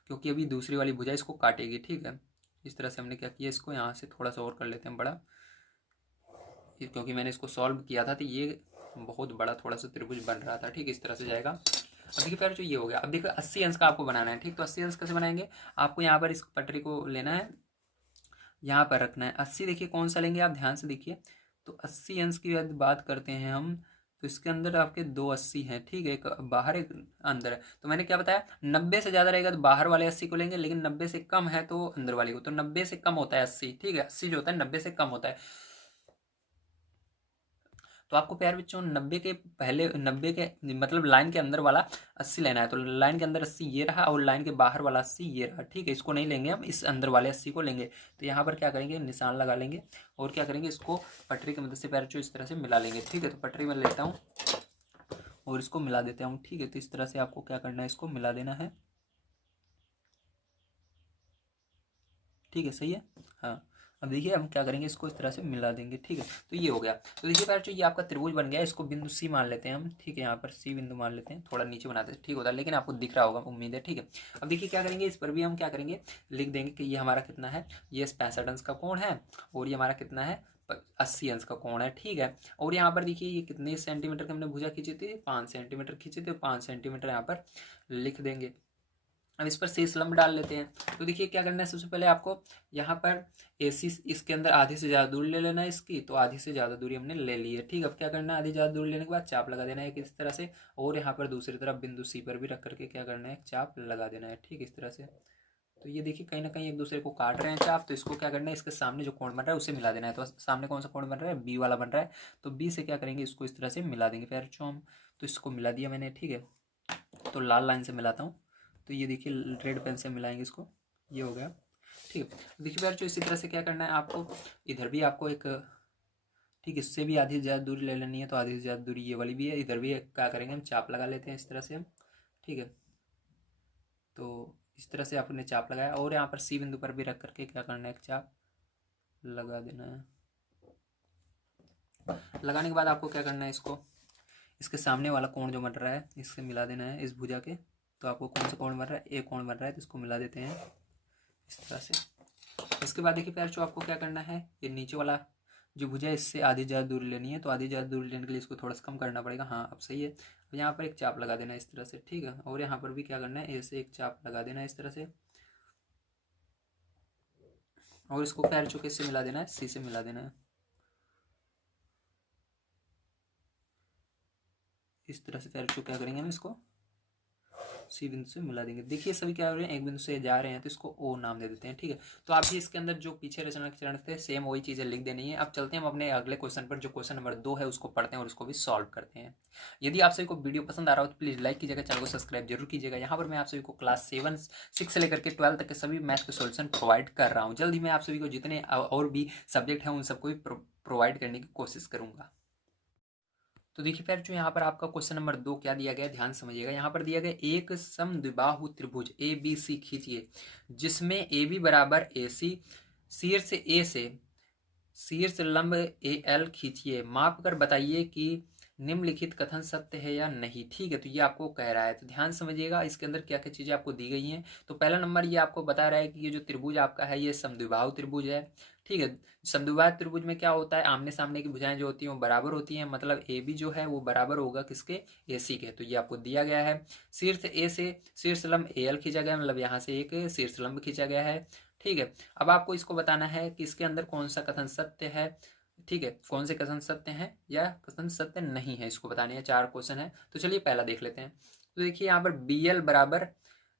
क्योंकि अभी दूसरी वाली भुजा इसको काटेगी। ठीक है, इस तरह से हमने क्या किया, इसको यहाँ से थोड़ा सा और कर लेते हैं बड़ा, क्योंकि मैंने इसको सॉल्व किया था तो ये बहुत बड़ा थोड़ा सा त्रिभुज बन रहा था। ठीक, इस तरह से जाएगा। अब देखिए फिर जो ये हो गया, अब देखो 80 अंश का आपको बनाना है। ठीक, तो 80 अंश कैसे बनाएंगे, आपको यहाँ पर इस पटरी को लेना है, यहाँ पर रखना है 80। देखिए कौन सा लेंगे, आप ध्यान से देखिए। तो 80 अंश की यदि बात करते हैं हम, तो इसके अंदर आपके 2 80 हैं। ठीक है, एक बाहर एक अंदर है। तो मैंने क्या बताया, 90 से ज़्यादा रहेगा तो बाहर वाले 80 को लेंगे, लेकिन 90 से कम है तो अंदर वाले को। तो 90 से कम होता है 80। ठीक है, 80 जो होता है 90 से कम होता है। तो आपको प्यारे बच्चों 90 के पहले, 90 के मतलब लाइन के अंदर वाला 80 लेना है। तो लाइन के अंदर 80 ये रहा और लाइन के बाहर वाला 80 ये रहा। ठीक है, इसको नहीं लेंगे हम, इस अंदर वाले 80 को लेंगे। तो यहाँ पर क्या करेंगे, निशान लगा लेंगे और क्या करेंगे, इसको पटरी की मदद से प्यारे बच्चों इस तरह से मिला लेंगे। ठीक है, तो पटरी में लेता हूँ और इसको मिला देता हूँ। ठीक है, तो इस तरह से आपको क्या करना है, इसको मिला देना है। ठीक है, सही है। हाँ, अब देखिए हम क्या करेंगे, इसको इस तरह से मिला देंगे। ठीक है, तो ये हो गया। तो देखिए प्यार ये आपका त्रिभुज बन गया। इसको बिंदु सी मान लेते हैं हम। ठीक है, यहाँ पर सी बिंदु मान लेते हैं, थोड़ा नीचे बनाते हैं, ठीक होता है, लेकिन आपको दिख रहा होगा उम्मीद है। ठीक है, अब देखिए क्या करेंगे, इस पर भी हम क्या करेंगे, लिख देंगे कि ये हमारा कितना है, ये 65 अंश का कोण है और ये हमारा कितना है, 80 अंश का कोण है। ठीक है, और यहाँ पर देखिए ये कितने सेंटीमीटर की हमने भुजा खींची थी, 5 सेंटीमीटर खींची थी, 5 सेंटीमीटर यहाँ पर लिख देंगे। अब इस पर शेष लंब डाल लेते हैं। तो देखिए क्या करना है, सबसे पहले आपको यहाँ पर AC इसके अंदर आधी से ज़्यादा दूरी ले लेना है इसकी। तो आधी से ज़्यादा दूरी हमने ले ली है। ठीक, अब क्या करना है, आधी ज़्यादा दूरी लेने के बाद चाप लगा देना है इस तरह से, और यहाँ पर दूसरी तरफ बिंदु C पर भी रख करके क्या करना है, चाप लगा देना है। ठीक, इस तरह से। तो ये देखिए कहीं ना कहीं एक दूसरे को काट रहे हैं चाप। तो इसको क्या करना है, इसके सामने जो कोण बन रहा है उसे मिला देना है। तो सामने कौन सा कोण बन रहा है, B वाला बन रहा है। तो B से क्या करेंगे, इसको इस तरह से मिला देंगे प्यारे बच्चों हम। तो इसको मिला दिया मैंने। ठीक है, तो लाल लाइन से मिलाता हूँ। तो ये देखिए रेड पेन से मिलाएंगे इसको, ये हो गया। ठीक है, देखिए यार जो इसी तरह से क्या करना है आपको, इधर भी आपको एक, ठीक, इससे भी आधी से ज़्यादा दूरी ले लेनी है। तो आधी से ज़्यादा दूरी ये वाली भी है, इधर भी क्या करेंगे, हम चाप लगा लेते हैं इस तरह से हम। ठीक है, तो इस तरह से आपने चाप लगाया और यहाँ पर C बिंदु पर भी रख करके क्या करना है, एक चाप लगा देना है। लगाने के बाद आपको क्या करना है, इसको इसके सामने वाला कोण जो बन रहा है इससे मिला देना है, इस भुजा के। तो आपको कौन सा कोण बन रहा है, एक कोण बन रहा है, तो इसको मिला देते हैं इस तरह से। इसके बाद देखिए प्यार, जो आपको क्या करना है, ये नीचे वाला जो भुजा है इससे आधी ज़्यादा दूरी लेनी है। तो आधी ज़्यादा दूरी लेने के लिए इसको थोड़ा सा कम करना पड़ेगा। हाँ, अब सही है। अब यहाँ पर एक चाप लगा देना है इस तरह से। ठीक है, और यहाँ पर भी क्या करना है, ऐसे एक चाप लगा देना है इस तरह से, और इसको पैर चुके से मिला देना है, C से मिला देना है इस तरह से। पैर चुके क्या करेंगे हम, इसको C बिंदु से मिला देंगे। देखिए सभी क्या हो रहे हैं, एक बिंदु से जा रहे हैं, तो इसको O नाम दे देते हैं। ठीक है, तो आप भी इसके अंदर जो पीछे रचना के चरण थे सेम वही चीज़ें लिख देनी है। अब चलते हैं हम अपने अगले क्वेश्चन पर, जो क्वेश्चन नंबर 2 है उसको पढ़ते हैं और उसको भी सॉल्व करते हैं। यदि आप सभी को वीडियो पसंद आ रहा हो तो प्लीज़ लाइक कीजिएगा, चैनल को सब्सक्राइब जरूर कीजिएगा। यहाँ पर मैं आप सभी को क्लास 6 से लेकर के 12 तक के सभी मैथ्स के सोल्यूशन प्रोवाइड कर रहा हूँ। जल्द ही मैं आप सभी को जितने और भी सब्जेक्ट हैं उन सबको भी प्रोवाइड करने की कोशिश करूँगा। तो देखिए फिर जो यहाँ पर आपका क्वेश्चन नंबर 2 क्या दिया गया है, ध्यान समझिएगा। यहाँ पर दिया गया एक समद्विबाहु त्रिभुज ABC खींचिए, जिसमें AB बराबर AC, शीर्ष A से शीर्ष लंब AL खींचिए, माप कर बताइए कि निम्नलिखित कथन सत्य है या नहीं। ठीक है, तो ये आपको कह रहा है, तो ध्यान समझिएगा इसके अंदर क्या क्या चीज़ें आपको दी गई हैं। तो पहला नंबर ये आपको बता रहा है कि ये जो त्रिभुज आपका है ये समद्विबाहु त्रिभुज है। ठीक है, समद्विबाहु त्रिभुज में क्या होता है, आमने सामने की भुजाएं जो होती हैं वो बराबर होती हैं, मतलब AB जो है वो बराबर होगा किसके, AC के। तो ये आपको दिया गया है। शीर्ष A से शीर्ष लंब AL खींचा गया, मतलब यहाँ से एक शीर्ष लंब खींचा गया है। ठीक है, अब आपको इसको बताना है कि इसके अंदर कौन सा कथन सत्य है। ठीक है, कौन से कथन सत्य हैं या कथन सत्य नहीं है, इसको बताने हैं। 4 क्वेश्चन है, तो चलिए पहला देख लेते हैं। तो देखिए यहाँ पर BL बराबर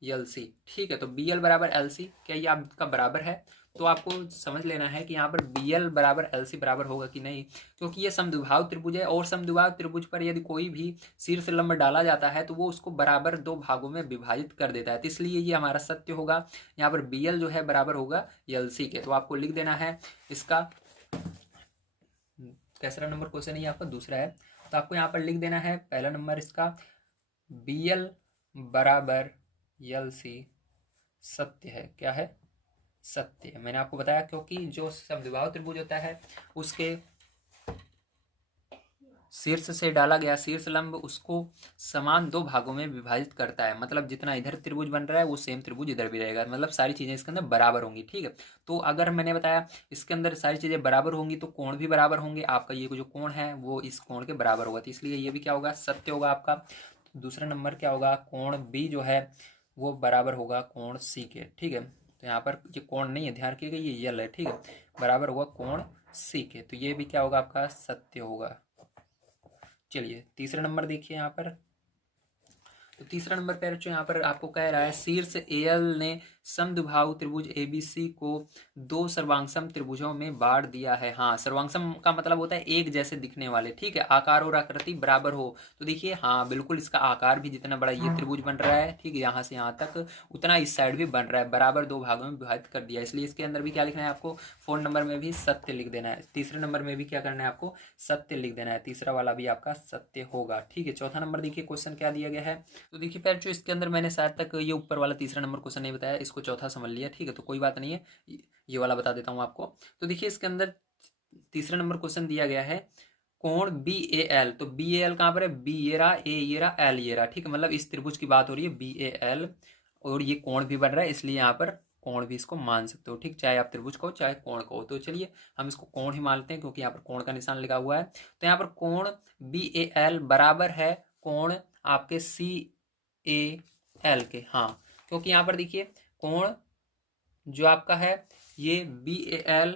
LC। ठीक है, तो BL बराबर LC क्या ये आपका बराबर है, तो आपको समझ लेना है कि यहाँ पर BL बराबर LC बराबर होगा कि नहीं, क्योंकि ये समद्विबाहु त्रिभुज है और समद्विबाहु त्रिभुज पर यदि कोई भी शीर्ष लंब डाला जाता है तो वो उसको बराबर 2 भागों में विभाजित कर देता है, तो इसलिए ये हमारा सत्य होगा। यहाँ पर BL जो है बराबर होगा LC के, तो आपको लिख देना है इसका, तीसरा नंबर क्वेश्चन है आपका, दूसरा है, तो आपको यहाँ पर लिख देना है पहला नंबर इसका BL बराबर LC सत्य है। क्या है, सत्य है। मैंने आपको बताया क्योंकि जो समद्विबाहु त्रिभुज होता है उसके शीर्ष से डाला गया शीर्ष लंब उसको समान 2 भागों में विभाजित करता है, मतलब जितना इधर त्रिभुज बन रहा है वो सेम त्रिभुज इधर भी रहेगा, मतलब सारी चीजें इसके अंदर बराबर होंगी। ठीक है, तो अगर मैंने बताया इसके अंदर सारी चीजें बराबर होंगी तो कोण भी बराबर होंगे, आपका ये जो कोण है वो इस कोण के बराबर होगा, तो इसलिए ये भी क्या होगा, सत्य होगा आपका। दूसरा नंबर क्या होगा, कोण B जो है वो बराबर होगा कोण C के। ठीक है, तो यहाँ पर ये कोण नहीं है, ध्यान रखिएगा ये यल है। ठीक है, बराबर होगा कोण C के, तो ये भी क्या होगा आपका, सत्य होगा। चलिए तीसरा नंबर देखिए यहाँ पर, तो तीसरा नंबर पे बच्चों यहाँ पर आपको कह रहा है शीर्ष AL ने समद्विबाहु त्रिभुज ABC को 2 सर्वांगसम त्रिभुजों में बांट दिया है। हाँ, सर्वांगसम का मतलब होता है एक जैसे दिखने वाले। ठीक है, आकार और आकृति बराबर हो, तो देखिए हाँ बिल्कुल इसका आकार भी जितना बड़ा ये त्रिभुज बन रहा है, ठीक है, यहाँ से यहाँ तक उतना इस साइड भी बन रहा है, बराबर 2 भागों में विभाजित कर दिया, इसलिए इसके अंदर भी क्या लिखना है आपको, 4 नंबर में भी सत्य लिख देना है। तीसरे नंबर में भी क्या करना है आपको, सत्य लिख देना है, तीसरा वाला भी आपका सत्य होगा। ठीक है, चौथा नंबर देखिए क्वेश्चन क्या दिया गया है, तो देखिए पैर जो इसके अंदर मैंने शायद तक ये ऊपर वाला तीसरा नंबर क्वेश्चन नहीं बताया, इसको चौथा समझ लिया। ठीक है, तो कोई बात नहीं है, ये वाला बता देता हूँ आपको। तो देखिए इसके अंदर तीसरा नंबर क्वेश्चन दिया गया है कोण BAL, तो BAL कहाँ पर है, B ये रहा, A ये रहा, L ये रहा। ठीक है, मतलब इस त्रिभुज की बात हो रही है BAL, और ये कोण भी बन रहा है, इसलिए यहाँ पर कोण भी इसको मान सकते हो। ठीक, चाहे आप त्रिभुज कहो चाहे कोण कहो, तो चलिए हम इसको कोण ही मानते हैं क्योंकि यहाँ पर कोण का निशान लिखा हुआ है। तो यहाँ पर कोण BAL बराबर है कोण आपके CAL के। हाँ, क्योंकि यहाँ पर देखिए कोण जो आपका है ये BAL,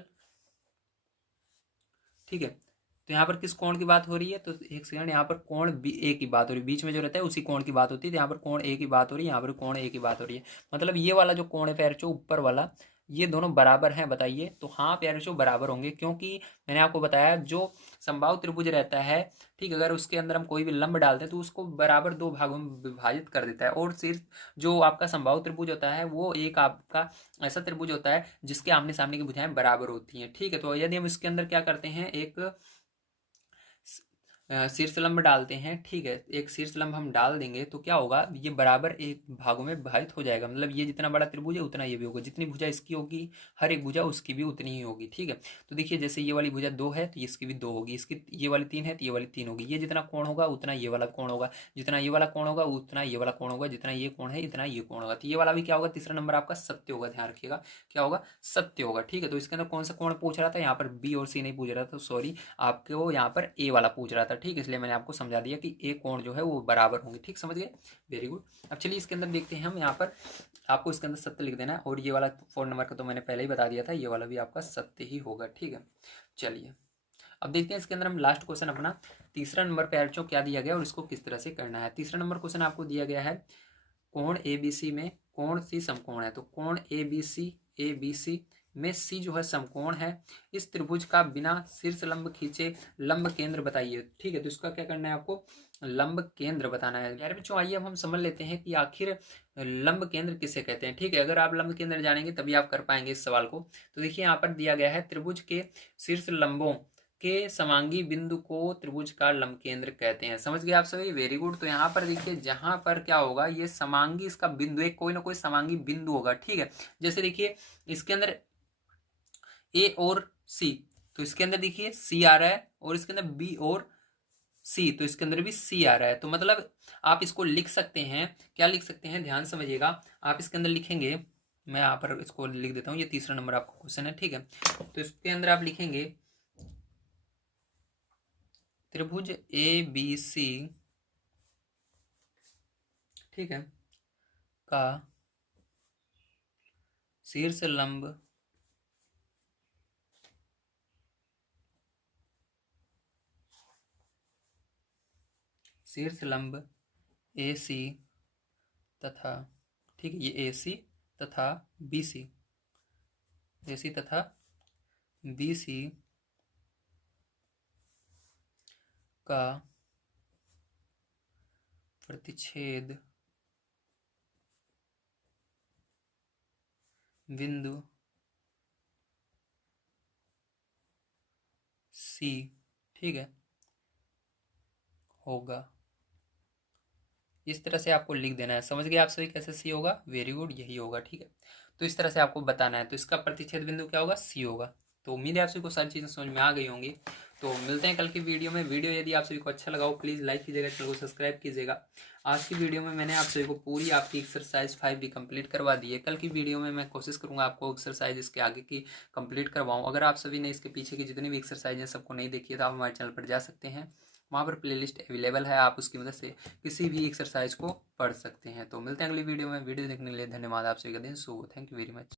ठीक है, तो यहाँ पर किस कोण की बात हो रही है, तो एक सेकंड, यहाँ पर कोण A की बात हो रही है, बीच में जो रहता है उसी कोण की बात होती है, तो यहाँ पर कोण A की बात हो रही है, यहाँ पर कोण A की बात हो रही है, मतलब ये वाला जो कोण है प्यारे ऊपर वाला, ये दोनों बराबर हैं, बताइए। तो हाँ प्यारे बराबर होंगे, क्योंकि मैंने आपको बताया जो समबाहु त्रिभुज रहता है, ठीक, अगर उसके अंदर हम कोई भी लंब डालते हैं तो उसको बराबर 2 भागों में विभाजित कर देता है, और सिर्फ जो आपका समबाहु त्रिभुज होता है वो एक आपका ऐसा त्रिभुज होता है जिसके आमने सामने की भुजाएं बराबर होती हैं। ठीक है, तो यदि हम इसके अंदर क्या करते हैं, एक शीर्ष लंब डालते हैं, ठीक है, एक शीर्ष लंब हम डाल देंगे तो क्या होगा, ये बराबर एक भागों में विभाजित हो जाएगा, मतलब ये जितना बड़ा त्रिभुज है उतना ये भी होगा, जितनी भुजा इसकी होगी हर एक भुजा उसकी भी उतनी ही होगी। ठीक है, तो देखिए जैसे ये वाली भुजा 2 है तो इसकी भी 2 होगी, इसकी ये वाली 3 है तो ये वाली 3 होगी, ये जितना कोण होगा उतना ये वाला कोण होगा, जितना ये वाला कोण होगा उतना ये वाला कोण होगा, जितना ये कोण है इतना ये कोण होगा, तो ये वाला भी क्या होगा, तीसरा नंबर आपका सत्य होगा, ध्यान रखिएगा क्या होगा, सत्य होगा। ठीक है, तो इसके अंदर कौन सा कोण पूछ रहा था, यहाँ पर B और C नहीं पूछ रहा था, सॉरी, आपको यहाँ पर A वाला पूछ रहा था। ठीक, इसलिए मैंने आपको समझा दिया कि A कोण जो है वो बराबर होंगे। ठीक, समझ गए, वेरी गुड। अब चलिए इसके अंदर देखते हैं हम, यहाँ पर आपको इसके अंदर सत्य लिख देना है, और ये वाला 4 नंबर का तो मैंने पहले ही बता दिया था, ये वाला भी आपका सत्य ही होगा। ठीक है, चलिए अब देखते हैं इसके अंदर हम लास्ट क्वेश्चन अपना तीसरा नंबर पे बच्चों क्या दिया गया और इसको किस तरह से करना है। तीसरा नंबर क्वेश्चन आपको दिया गया है कोण ABC में कोण C समकोण है, तो कोण ABC में C जो है समकोण है, इस त्रिभुज का बिना शीर्ष लंब खींचे लंब केंद्र बताइए। ठीक है, तो इसका क्या करना है आपको, लंब केंद्र बताना है। यार बच्चों आइए अब हम समझ लेते हैं कि आखिर लंब केंद्र किसे कहते हैं। ठीक है, अगर आप लंब केंद्र जानेंगे तभी आप कर पाएंगे इस सवाल को। तो देखिए यहाँ पर दिया गया है त्रिभुज के शीर्ष लंबों के समांगी बिंदु को त्रिभुज का लंब केंद्र कहते हैं। समझ गए आप सभी, वेरी गुड। तो यहाँ पर देखिए जहां पर क्या होगा, ये समांगी इसका बिंदु, एक कोई ना कोई समांगी बिंदु होगा। ठीक है, जैसे देखिए इसके अंदर A और C, तो इसके अंदर देखिए सी आ रहा है और इसके अंदर बी और सी, तो इसके अंदर भी सी आ रहा है। तो मतलब आप इसको लिख सकते हैं, क्या लिख सकते हैं, ध्यान समझिएगा। आप इसके अंदर लिखेंगे, मैं यहाँ पर इसको लिख देता हूँ, ये तीसरा नंबर आपका क्वेश्चन है, ठीक है। तो इसके अंदर आप लिखेंगे त्रिभुज ए बी सी, ठीक है, का शीर्ष लंब ए सी तथा, ठीक है, ये ए सी तथा बी सी, ए सी तथा बी सी का प्रतिच्छेद बिंदु सी, ठीक है, होगा। इस तरह से आपको लिख देना है। समझ गए आप सभी कैसे सी होगा? वेरी गुड, यही होगा, ठीक है। तो इस तरह से आपको बताना है। तो इसका प्रतिच्छेद बिंदु क्या होगा? सी होगा। तो उम्मीद है आप सभी को सारी चीज़ें समझ में आ गई होंगी। तो मिलते हैं कल की वीडियो में। वीडियो यदि आप सभी को अच्छा लगा हो प्लीज़ लाइक कीजिएगा, चैनल को सब्सक्राइब कीजिएगा। आज की वीडियो में मैंने आप सभी को पूरी आपकी एक्सरसाइज 5 भी कंप्लीट करवा दी है। कल की वीडियो में मैं कोशिश करूंगा आपको एक्सरसाइज इसके आगे की कंप्लीट करवाऊं। अगर आप सभी ने इसके पीछे की जितनी भी एक्सरसाइज हैं सबको नहीं देखी है तो आप हमारे चैनल पर जा सकते हैं, वहाँ पर प्लेलिस्ट अवेलेबल है, आप उसकी मदद से किसी भी एक्सरसाइज को पढ़ सकते हैं। तो मिलते हैं अगली वीडियो में। वीडियो देखने के लिए धन्यवाद। आप सभी का दिन शुभ हो। Thank you very much.